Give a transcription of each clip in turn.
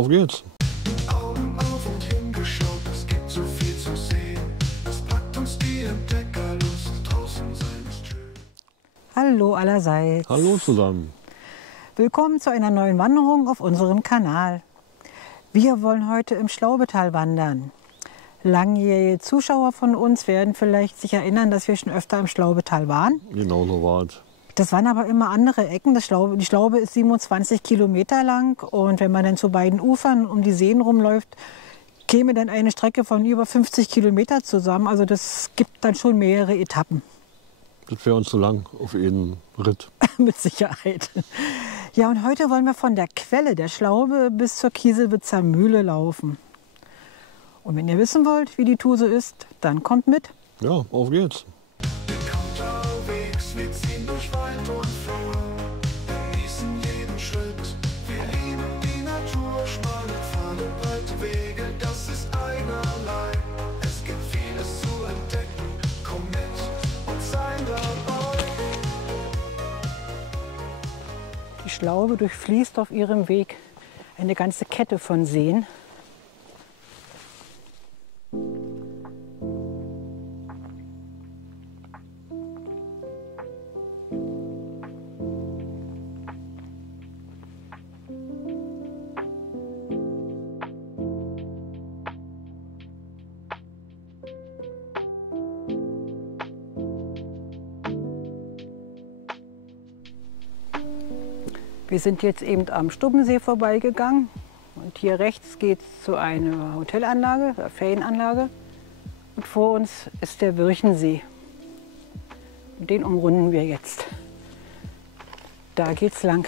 auf geht's. Augen auf und hingeschaut, es gibt so viel zu sehen. Das packt uns die Entdeckerlust, draußen sein ist schön. Hallo allerseits. Hallo zusammen. Willkommen zu einer neuen Wanderung auf unserem Kanal. Wir wollen heute im Schlaubetal wandern. Langjährige Zuschauer von uns werden vielleicht sich erinnern, dass wir schon öfter im Schlaubetal waren. Genau so war's. Das waren aber immer andere Ecken. Die Schlaube ist 27 Kilometer lang und wenn man dann zu beiden Ufern um die Seen rumläuft, käme dann eine Strecke von über 50 Kilometer zusammen. Also das gibt dann schon mehrere Etappen. Das wäre uns zu lang auf jeden Ritt. Mit Sicherheit. Ja, und heute wollen wir von der Quelle der Schlaube bis zur Kieselwitzer Mühle laufen. Und wenn ihr wissen wollt, wie die Tour so ist, dann kommt mit. Ja, auf geht's. Wir kommen unterwegs, wir ziehen durch Wald und Flur, genießen jeden Schritt. Wir lieben die Natur, schmale Pfade, breite Wege, das ist einerlei. Es gibt vieles zu entdecken, komm mit und sei dabei. Die Schlaube durchfließt auf ihrem Weg eine ganze Kette von Seen. Wir sind jetzt eben am Stubbensee vorbeigegangen und hier rechts geht es zu einer Hotelanlage, einer Ferienanlage und vor uns ist der Wirchensee. Und den umrunden wir jetzt. Da geht's lang.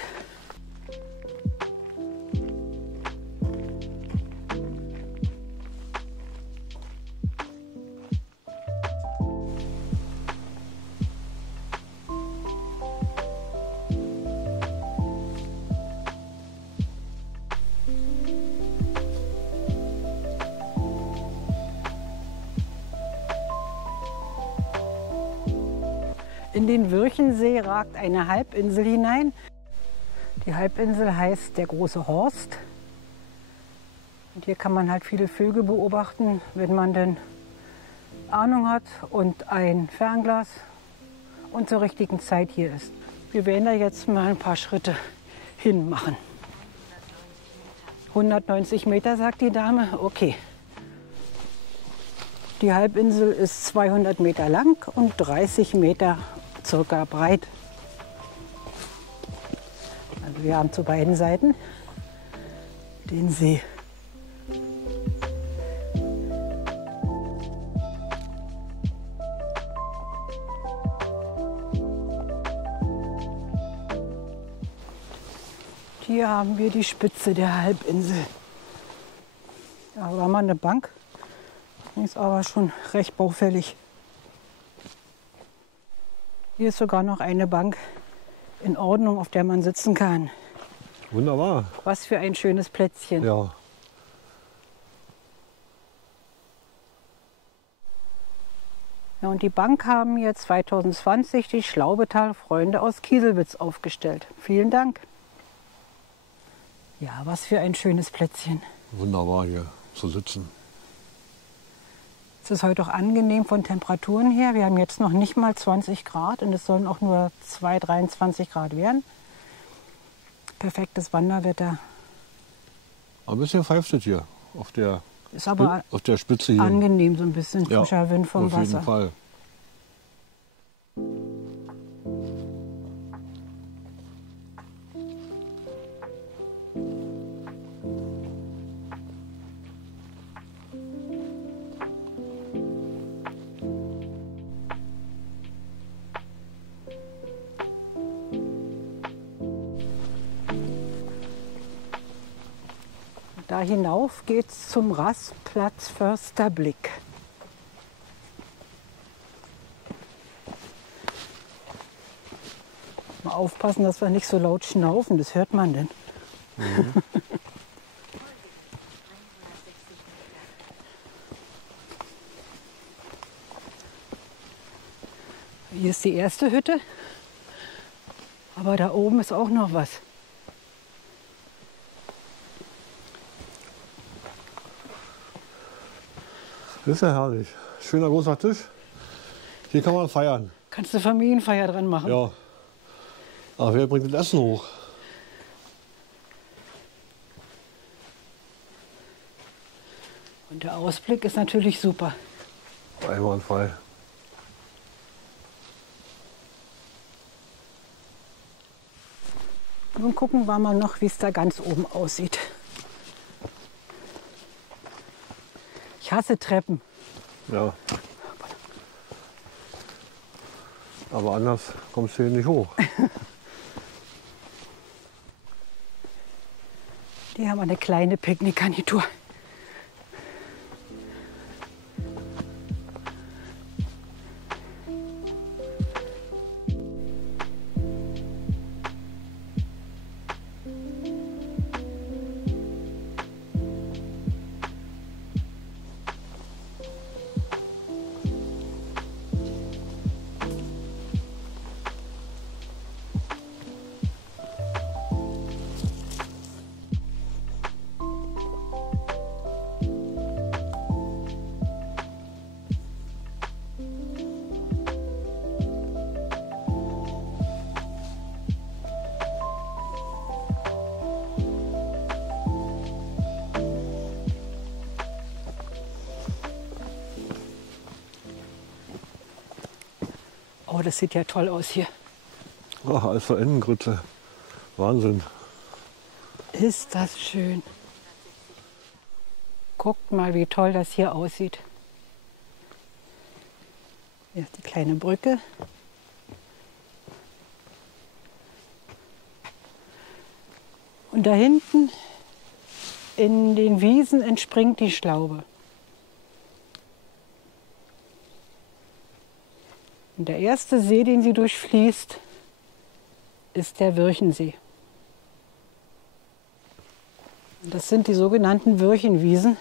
In den Wirchensee ragt eine Halbinsel hinein. Die Halbinsel heißt der Große Horst. Und hier kann man halt viele Vögel beobachten, wenn man denn Ahnung hat und ein Fernglas und zur richtigen Zeit hier ist. Wir werden da jetzt mal ein paar Schritte hin machen. 190 Meter, sagt die Dame. Okay. Die Halbinsel ist 200 Meter lang und 30 Meter circa breit. Also wir haben zu beiden Seiten den See. Hier haben wir die Spitze der Halbinsel. Da war mal eine Bank, ist aber schon recht baufällig. Hier ist sogar noch eine Bank in Ordnung, auf der man sitzen kann. Wunderbar. Was für ein schönes Plätzchen. Ja. Ja, und die Bank haben hier 2020 die Schlaubetal-Freunde aus Kieselwitz aufgestellt. Vielen Dank. Ja, was für ein schönes Plätzchen. Wunderbar hier zu sitzen. Es ist heute auch angenehm von Temperaturen her. Wir haben jetzt noch nicht mal 20 Grad und es sollen auch nur 23 Grad werden. Perfektes Wanderwetter. Ein bisschen pfeift es hier auf der, Ist aber auf der Spitze hier. angenehm, so ein bisschen Ja, frischer Wind vom auf Wasser. jeden Fall. Da hinauf geht's zum Rastplatz Försterblick. Mal aufpassen, dass wir nicht so laut schnaufen, das hört man denn. Mhm. Hier ist die erste Hütte, aber da oben ist auch noch was. Das ist ja herrlich. Schöner großer Tisch. Hier kann man feiern. Kannst du Familienfeier dran machen? Ja. Aber wer bringt das Essen hoch? Und der Ausblick ist natürlich super. Einwandfrei. Nun gucken wir mal noch, wie es da ganz oben aussieht. Ich hasse Treppen. Ja. Aber anders kommst du hier nicht hoch. Die haben eine kleine Picknickgarnitur. Oh, das sieht ja toll aus hier. Ach, alles für Entengrütze. Wahnsinn. Ist das schön. Guckt mal, wie toll das hier aussieht. Hier ist die kleine Brücke. Und da hinten in den Wiesen entspringt die Schlaube. Und der erste See, den sie durchfließt, ist der Würchensee. Und das sind die sogenannten Würchenwiesen.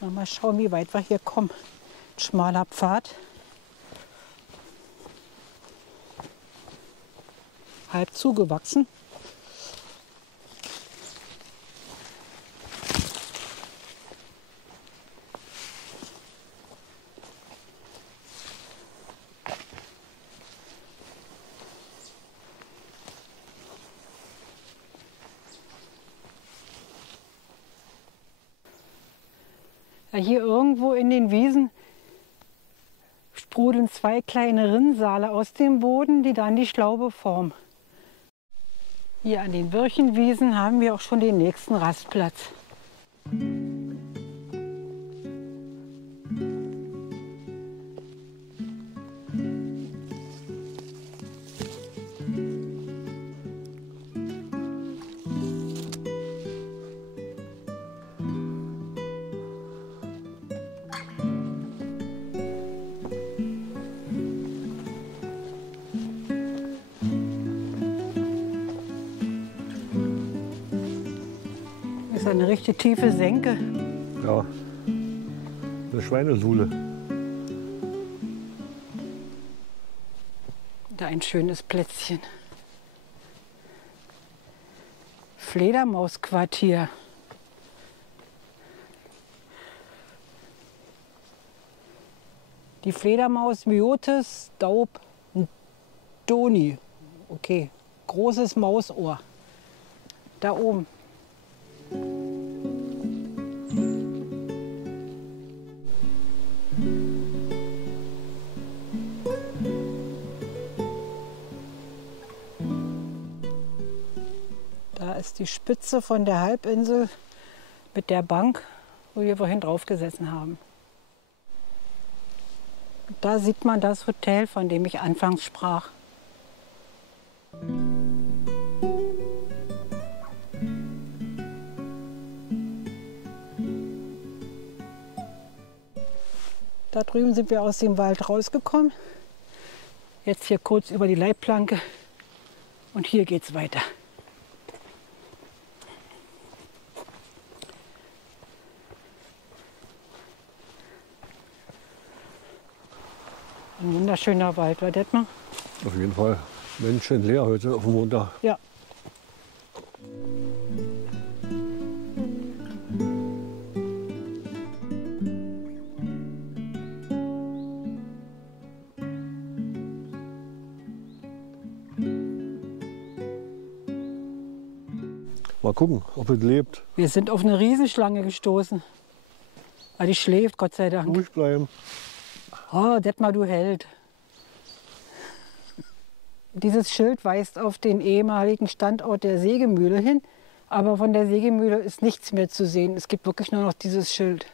Mal schauen, wie weit wir hier kommen. Ein schmaler Pfad. Halb zugewachsen. Ja, hier irgendwo in den Wiesen sprudeln zwei kleine Rinnsale aus dem Boden, die dann die Schlaube formen. Hier an den Würchenwiesen haben wir auch schon den nächsten Rastplatz. Das ist eine richtig tiefe Senke. Ja. Eine Schweinesuhle. Da ein schönes Plätzchen. Fledermausquartier. Die Fledermaus Myotis daubdoni. Okay, großes Mausohr. Da oben. Da ist die Spitze von der Halbinsel mit der Bank, wo wir vorhin drauf gesessen haben. Da sieht man das Hotel, von dem ich anfangs sprach. Da drüben sind wir aus dem Wald rausgekommen. Jetzt hier kurz über die Leitplanke und hier geht's weiter. Ein wunderschöner Wald, war Detmar? Auf jeden Fall. Menschenleer heute auf dem Montag. Ja. Mal gucken, ob es lebt. Wir sind auf eine Riesenschlange gestoßen. Aber die schläft, Gott sei Dank. Ruhig bleiben. Oh, Detmar, du Held. Dieses Schild weist auf den ehemaligen Standort der Sägemühle hin. Aber von der Sägemühle ist nichts mehr zu sehen. Es gibt wirklich nur noch dieses Schild.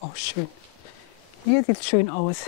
Oh, schön. Hier sieht es schön aus.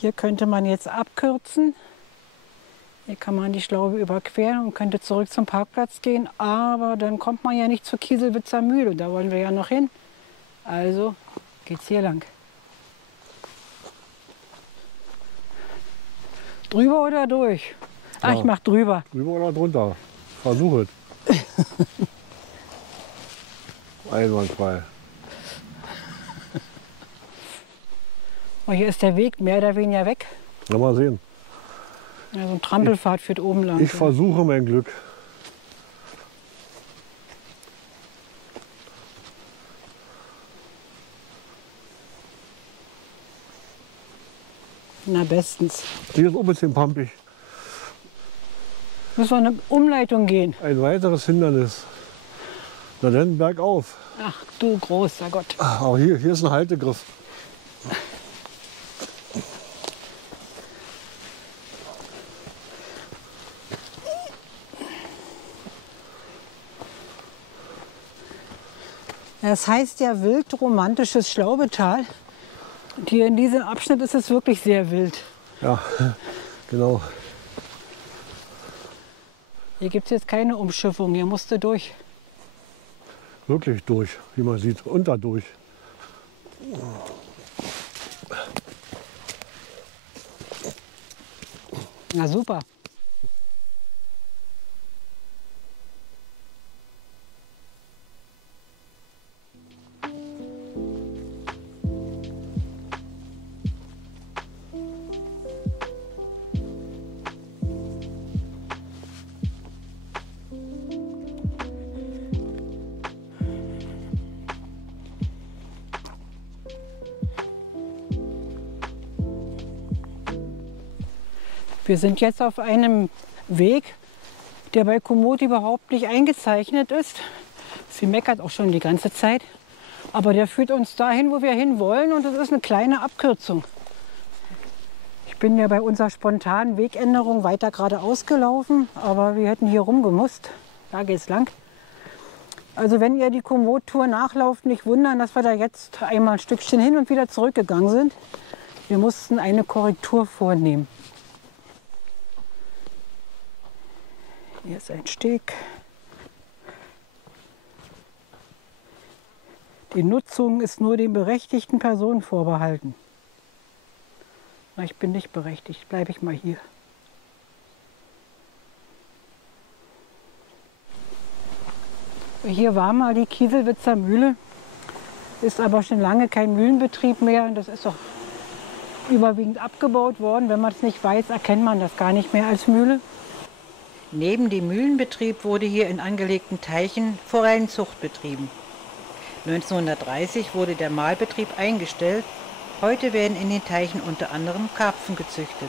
Hier könnte man jetzt abkürzen. Hier kann man die Schlaube überqueren und könnte zurück zum Parkplatz gehen. Aber dann kommt man ja nicht zur Kieselwitzer Mühle. Da wollen wir ja noch hin. Also geht's hier lang. Drüber oder durch? Ah, Ja. ich mach drüber. Drüber oder drunter? Versuch es. Einwandfrei. Oh, hier ist der Weg mehr oder weniger weg. Na, mal sehen. Ja, so ein Trampelpfad führt oben lang. Ich versuche mein Glück. Na, bestens. Hier ist auch ein bisschen pampig. Müssen wir eine Umleitung gehen. Ein weiteres Hindernis. Na dann bergauf. Ach du großer Gott. Auch hier ist ein Haltegriff. Das heißt ja wildromantisches Schlaubetal. Und hier in diesem Abschnitt ist es wirklich sehr wild. Ja, genau. Hier gibt es jetzt keine Umschiffung, hier musst du durch. Wirklich durch, wie man sieht. Und da durch. Na super. Wir sind jetzt auf einem Weg, der bei Komoot überhaupt nicht eingezeichnet ist. Sie meckert auch schon die ganze Zeit. Aber der führt uns dahin, wo wir hin wollen, und das ist eine kleine Abkürzung. Ich bin ja bei unserer spontanen Wegänderung weiter geradeaus gelaufen, aber wir hätten hier rumgemusst. Da geht's lang. Also wenn ihr die Komoot-Tour nachlauft, nicht wundern, dass wir da jetzt einmal ein Stückchen hin und wieder zurückgegangen sind. Wir mussten eine Korrektur vornehmen. Hier ist ein Steg. Die Nutzung ist nur den berechtigten Personen vorbehalten. Na, ich bin nicht berechtigt, bleibe ich mal hier. Hier war mal die Kieselwitzer Mühle, ist aber schon lange kein Mühlenbetrieb mehr. Das ist doch überwiegend abgebaut worden. Wenn man es nicht weiß, erkennt man das gar nicht mehr als Mühle. Neben dem Mühlenbetrieb wurde hier in angelegten Teichen Forellenzucht betrieben. 1930 wurde der Mahlbetrieb eingestellt. Heute werden in den Teichen unter anderem Karpfen gezüchtet.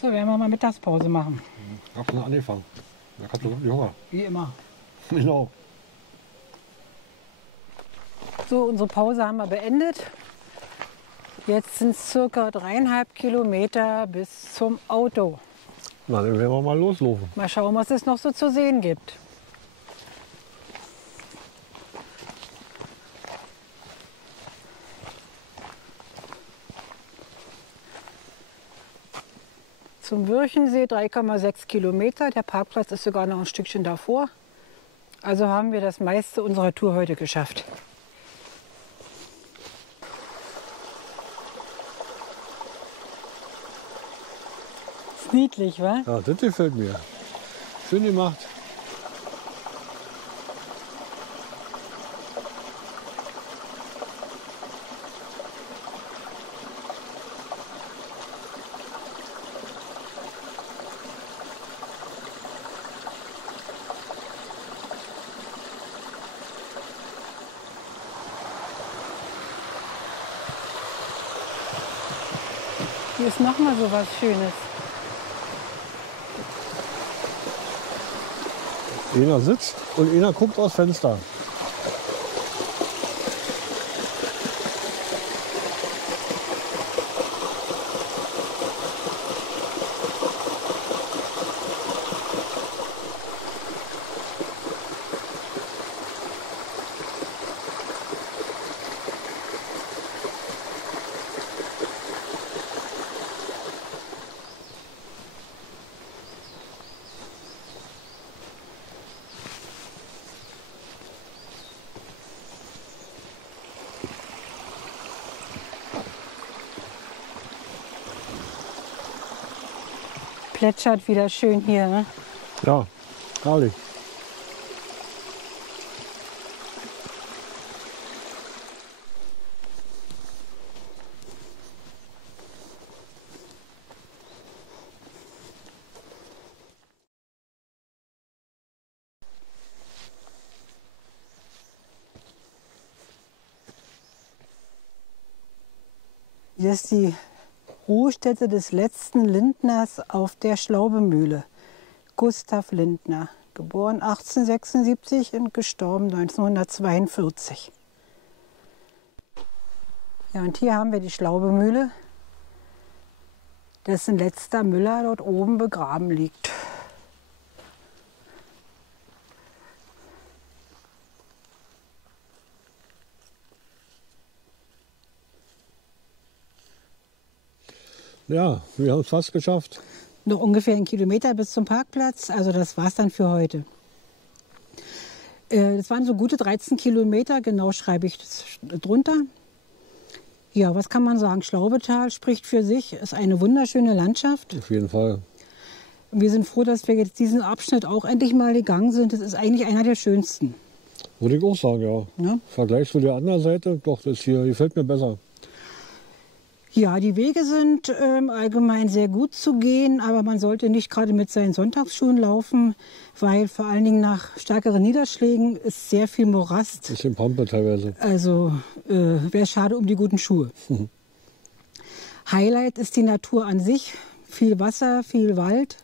So, werden wir mal Mittagspause machen. Ich habe schon angefangen. Da kannst du wirklich Hunger. Wie immer. Genau. So, unsere Pause haben wir beendet. Jetzt sind es circa 3,5 Kilometer bis zum Auto. Na, dann werden wir mal loslaufen. Mal schauen, was es noch so zu sehen gibt. Zum Würchensee 3,6 Kilometer. Der Parkplatz ist sogar noch ein Stückchen davor. Also haben wir das meiste unserer Tour heute geschafft. Ist niedlich, wa? Ja, das gefällt mir. Schön gemacht. Hier ist noch mal so was Schönes. Einer sitzt und einer guckt aus Fenster. Plätschert wieder schön hier. Ne? Ja, herrlich. Hier ist die Ruhestätte des letzten Lindners auf der Schlaubemühle. Gustav Lindner, geboren 1876 und gestorben 1942. Ja, und hier haben wir die Schlaubemühle, dessen letzter Müller dort oben begraben liegt. Ja, wir haben es fast geschafft. Noch ungefähr 1 Kilometer bis zum Parkplatz, also das war's dann für heute. Das waren so gute 13 Kilometer, genau schreibe ich das drunter. Ja, was kann man sagen? Schlaubetal spricht für sich, ist eine wunderschöne Landschaft. Auf jeden Fall. Wir sind froh, dass wir jetzt diesen Abschnitt auch endlich mal gegangen sind. Das ist eigentlich einer der schönsten. Würde ich auch sagen, ja. Ne? Im Vergleich zu der anderen Seite, doch, das hier gefällt mir besser. Ja, die Wege sind allgemein sehr gut zu gehen, aber man sollte nicht gerade mit seinen Sonntagsschuhen laufen, weil vor allen Dingen nach stärkeren Niederschlägen ist sehr viel Morast. Bisschen Pampe teilweise. Also wäre schade um die guten Schuhe. Highlight ist die Natur an sich, viel Wasser, viel Wald.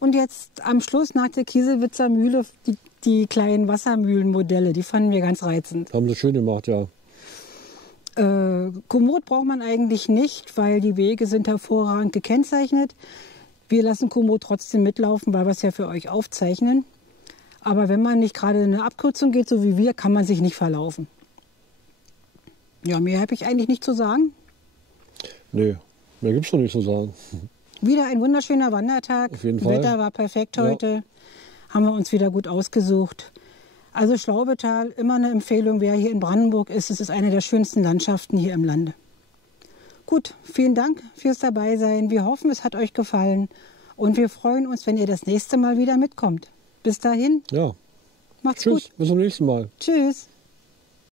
Und jetzt am Schluss nach der Kieselwitzer Mühle die kleinen Wassermühlenmodelle, die fanden wir ganz reizend. Haben sie schön gemacht, ja. Komoot braucht man eigentlich nicht, weil die Wege sind hervorragend gekennzeichnet. Wir lassen Komoot trotzdem mitlaufen, weil wir es ja für euch aufzeichnen. Aber wenn man nicht gerade eine Abkürzung geht, so wie wir, kann man sich nicht verlaufen. Ja, mehr habe ich eigentlich nicht zu sagen. Nee, mehr gibt es noch nicht zu sagen. Wieder ein wunderschöner Wandertag. Auf jeden Fall. Wetter war perfekt heute. Haben wir uns wieder gut ausgesucht. Also Schlaubetal, immer eine Empfehlung, wer hier in Brandenburg ist. Es ist eine der schönsten Landschaften hier im Lande. Gut, vielen Dank fürs Dabeisein. Wir hoffen, es hat euch gefallen. Und wir freuen uns, wenn ihr das nächste Mal wieder mitkommt. Bis dahin, Ja, macht's tschüss, gut. bis zum nächsten Mal. Tschüss.